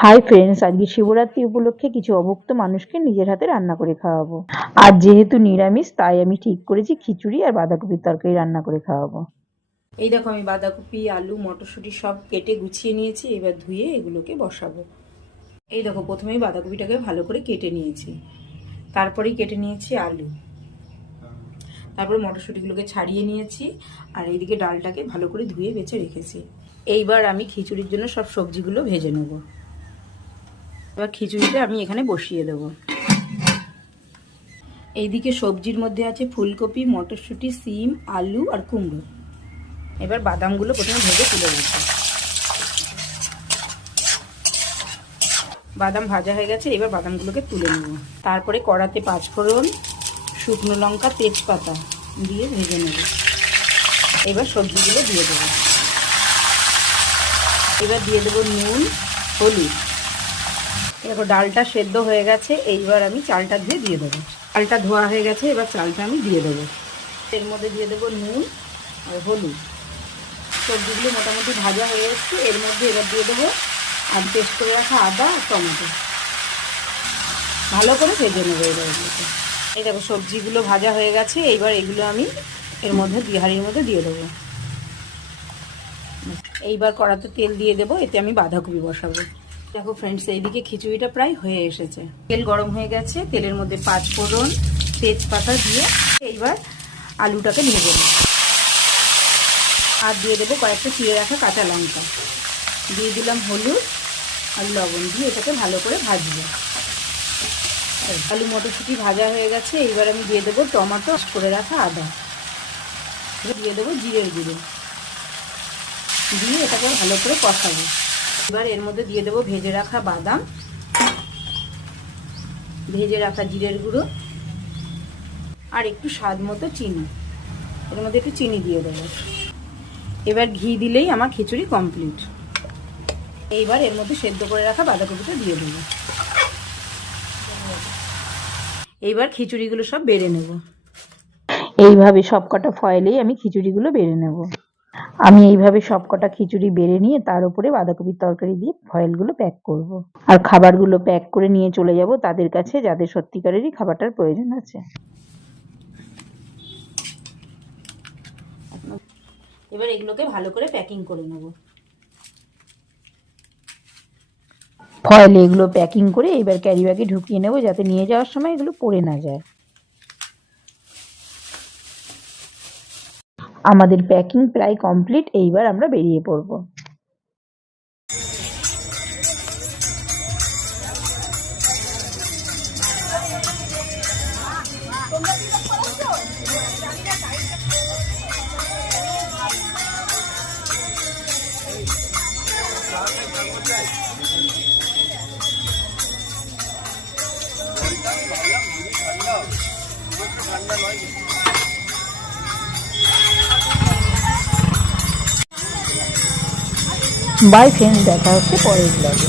Hi friends, আজকে শিবরাত্রি উপলক্ষে কিছু অভুক্ত মানুষকে নিজের হাতে রান্না করে খাওয়াবো। আর যেহেতু নিরামিষ, তাই আমি ঠিক করেছি খিচুড়ি আর বাঁধাকপির তরকারি রান্না করে খাওয়াবো। এই দেখো, আমি বাঁধাকপি, আলু, মটরশুঁটি সব কেটে গুছিয়ে নিয়েছি। এবার ধুয়ে এগুলোকে বসাবো। এই দেখো, প্রথমেই বাঁধাকপিটাকে ভালো করে কেটে নিয়েছি, তারপরেই কেটে নিয়েছি আলু, তারপরে মটরশুঁটিগুলোকে ছাড়িয়ে নিয়েছি, আর এইদিকে ডালটাকে ভালো করে ধুয়ে বেছে রেখেছি। এইবার আমি খিচুড়ির জন্য সব সবজিগুলো ভেজে নেব। এবার খিচুড়িটা আমি এখানে বসিয়ে দেব। এইদিকে সবজির মধ্যে আছে ফুলকপি, মটরশুঁটি, সিম, আলু আর কুমড়ো। এবার বাদামগুলো প্রথমে ভেজে তুলে দিচ্ছি। বাদাম ভাজা হয়ে গেছে, এবার বাদামগুলোকে তুলে নেব। তারপরে কড়াতে 5 ফোড়ন, শুকনো লঙ্কা, তেজপাতা দিয়ে ভেজে নেব। এবার সবজিগুলো দিয়ে দেবো। এবার দিয়ে দেবো নুন, হলুদ। এবার ডালটা সেদ্ধ হয়ে গেছে, এইবার আমি চালটা ধুয়ে দিয়ে দেবো। চালটা ধোয়া হয়ে গেছে, এবার চালটা আমি দিয়ে দেবো। এর মধ্যে দিয়ে দেবো নুন আর হলুদ। সবজিগুলো মোটামুটি ভাজা হয়ে এসছে, এর মধ্যে এবার দিয়ে দেবো আর পেস্ট করে রাখা আদা আর টমেটো। ভালো করে ভেজে নেবো এবার এগুলোকে। এই দেখো, সবজিগুলো ভাজা হয়ে গেছে, এইবার এগুলো আমি এর মধ্যে হাঁড়ির মধ্যে দিয়ে দেবো। এইবার কড়াতে তেল দিয়ে দেবো, এতে আমি বাঁধাকপি বসাবো। দেখো ফ্রেন্ডস, এইদিকে খিচুড়িটা প্রায় হয়ে এসেছে। তেল গরম হয়ে গেছে, তেলের মধ্যে 5 ফোড়ন, তেজপাতা দিয়ে এইবার আলুটাকে ভেজে নেব। আর দিয়ে দেবো কয়েকটা চিড়ে রাখা কাঁচা লঙ্কা, দিয়ে দিলাম হলুদ আর লবণ, দিয়ে এটাকে ভালো করে ভাজবো। আলু মটরশুঁটি ভাজা হয়ে গেছে, এইবার আমি দিয়ে দেবো টমেটো করে রাখা আদা, দিয়ে দেবো জিরের গুঁড়ো, দিয়ে এটাকে ভালো করে কষাবো। এবার এর মধ্যে দিয়ে দেবো ভেজে রাখা বাদাম, ভেজে রাখা জিরের গুঁড়ো আর একটু স্বাদ মতো চিনি। এর মধ্যে একটু চিনি দিয়ে দেবো। এবার ঘি দিলেই আমার খিচুড়ি কমপ্লিট। এইবার এর মধ্যে সেদ্ধ করে রাখা বাঁধাকপিটা দিয়ে দেবো। এইবার খিচুড়িগুলো সব বেড়ে নেব। এইভাবে সবকটা ফয়েলেই আমি খিচুড়িগুলো বেড়ে নেব। আমি এইভাবে সবকটা খিচুড়ি বেড়ে নিয়ে তার উপরে বাঁধাকপির তরকারি দিয়ে ফয়েলগুলো প্যাক করব। আর খাবারগুলো প্যাক করে নিয়ে চলে যাব তাদের কাছে যাদের সত্যিকারেরই খাবারটার প্রয়োজন আছে। এবার এগুলোকে ভালো করে প্যাকিং করে নেব। ফয়েলে এগুলো প্যাকিং করে এইবার ক্যারি ব্যাগে ঢুকিয়ে নেব, যাতে নিয়ে যাওয়ার সময় এগুলো পড়ে না যায়। আমাদের প্যাকিং প্রায় কমপ্লিট, এইবার আমরা বেরিয়ে পড়ব। বাই ফ্রেন্ডস, দেখা হচ্ছে পরের ব্লগে।